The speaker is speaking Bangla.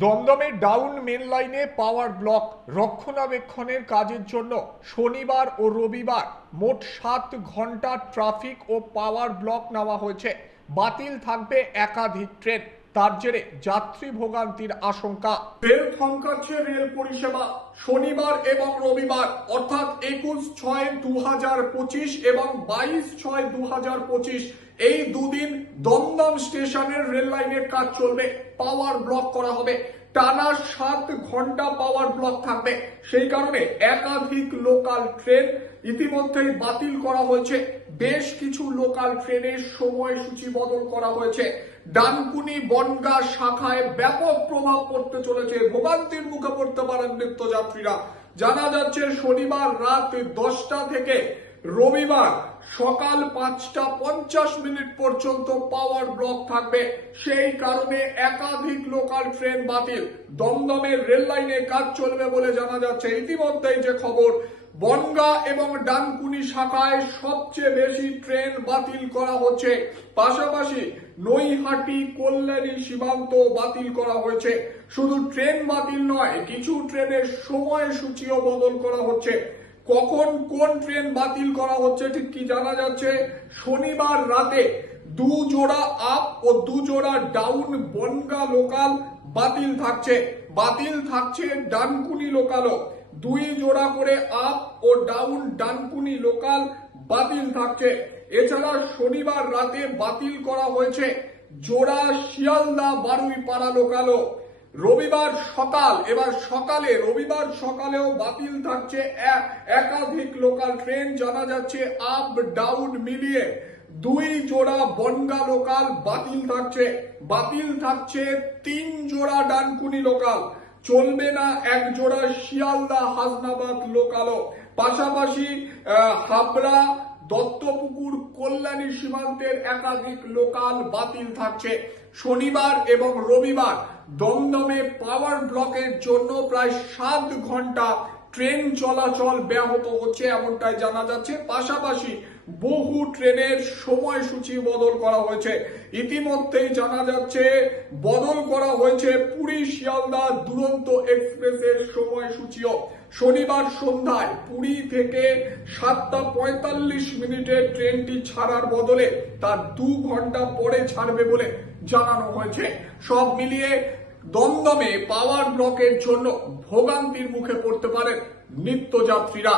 দমদমে ডাউন মেন লাইনে পাওয়ার ব্লক রক্ষণাবেক্ষণের কাজের জন্য শনিবার ও রবিবার মোট সাত ঘণ্টা ট্রাফিক ও পাওয়ার ব্লক নেওয়া হয়েছে। বাতিল থাকবে একাধিক ট্রেন। তার জেরে যাত্রী ভোগান্তির আশঙ্কা। রেল থমকাচ্ছে রেল পরিষেবা শনিবার এবং রবিবার, অর্থাৎ একুশ ছয় দু পঁচিশ এবং বাইশ ছয় দু পঁচিশ এই দুদিন দমদম স্টেশনের রেল লাইনের কাজ চলবে পাওয়ার ব্লক করা হবে। টানা সাত ঘণ্টা পাওয়ার ব্লক থাকবে। সেই কারণে একাধিক লোকাল ট্রেন ইতিমধ্যেই বাতিল করা হয়েছে। বেশ কিছু লোকাল ট্রেনের সময়সূচি বদল করা হয়েছে। ডানকুনি বনগা শাখায় ব্যাপক প্রভাব পড়তে চলেছে। ভোগান্তির মুখে পড়তে পারেন নিত্যযাত্রীরা। জানা যাচ্ছে শনিবার রাত দশটা থেকে রবিবার সকাল পাঁচটা পঞ্চাশ মিনিট পর্যন্ত পাওয়ার ব্লক থাকবে। সেই কারণে একাধিক লোকাল ট্রেন বাতিল। দমদমের রেল লাইনে কাজ চলবে বলে জানা যাচ্ছে। ইতিমধ্যেই যে খবর, বনগা এবং ডানকুনি শাখায় সবচেয়ে বেশি ট্রেন বাতিল করা হচ্ছে। পাশাপাশি নৈহাটি, কল্যাণী সীমান্ত বাতিল করা হয়েছে। শুধু ট্রেন বাতিল নয়, কিছু ট্রেনের সময়সূচিও বদল করা হচ্ছে। কখন কোন ট্রেন বাতিল করা হচ্ছে ঠিক কি জানা যাচ্ছে? শনিবার রাতে দু জোড়া আপ ও দু জোড়া ডাউন বনগা লোকাল বাতিল থাকছে। বাতিল থাকছে ডানকুনি লোকালও। দুই জোড়া করে আপ ও ডাউন ডানকুনি লোকাল বাতিল থাকছে। এছাড়া শনিবার রাতে বাতিল করা হয়েছে জোড়া শিয়ালদা বারুইপাড়া লোকালও। রবিবার সকাল, এবার সকালে, রবিবার সকালেও বাতিল থাকছে একাধিক লোকাল ট্রেন। জানা যাচ্ছে, আপ ডাউন মিলিয়ে দুই জোড়া বনগা লোকাল বাতিল থাকছে। বাতিল থাকছে তিন জোড়া ডানকুনি লোকাল। চলবে না এক জোড়া শিয়ালদা হাসনাবাদ লোকালও। পাশাপাশি হাবড়া, দত্তপুকুর, কল্যাণী সীমান্তের একাধিক লোকাল বাতিল থাকছে। শনিবার এবং রবিবার দমদমে পাওয়ার ব্লকের জন্য প্রায় সাত ঘণ্টা ট্রেন চলাচল ব্যাহত হচ্ছে এমনটাই জানা যাচ্ছে। পাশাপাশি বহু ট্রেনের সময়সূচি বদল করা হয়েছে। ইতিমধ্যেই জানা যাচ্ছে, বদল করা হয়েছে পুরী শিয়ালদা দুরন্ত এক্সপ্রেসের সময়সূচিও। শনিবার সন্ধ্যায় পুরী থেকে সাতটা পঁয়তাল্লিশ মিনিটে ট্রেনটি ছাড়ার বদলে তার দু ঘণ্টা পরে ছাড়বে বলে জানানো হয়েছে। সব মিলিয়ে দমদমে পাওয়ার ব্লকের জন্য ভোগান্তির মুখে পড়তে পারেন নিত্যযাত্রীরা।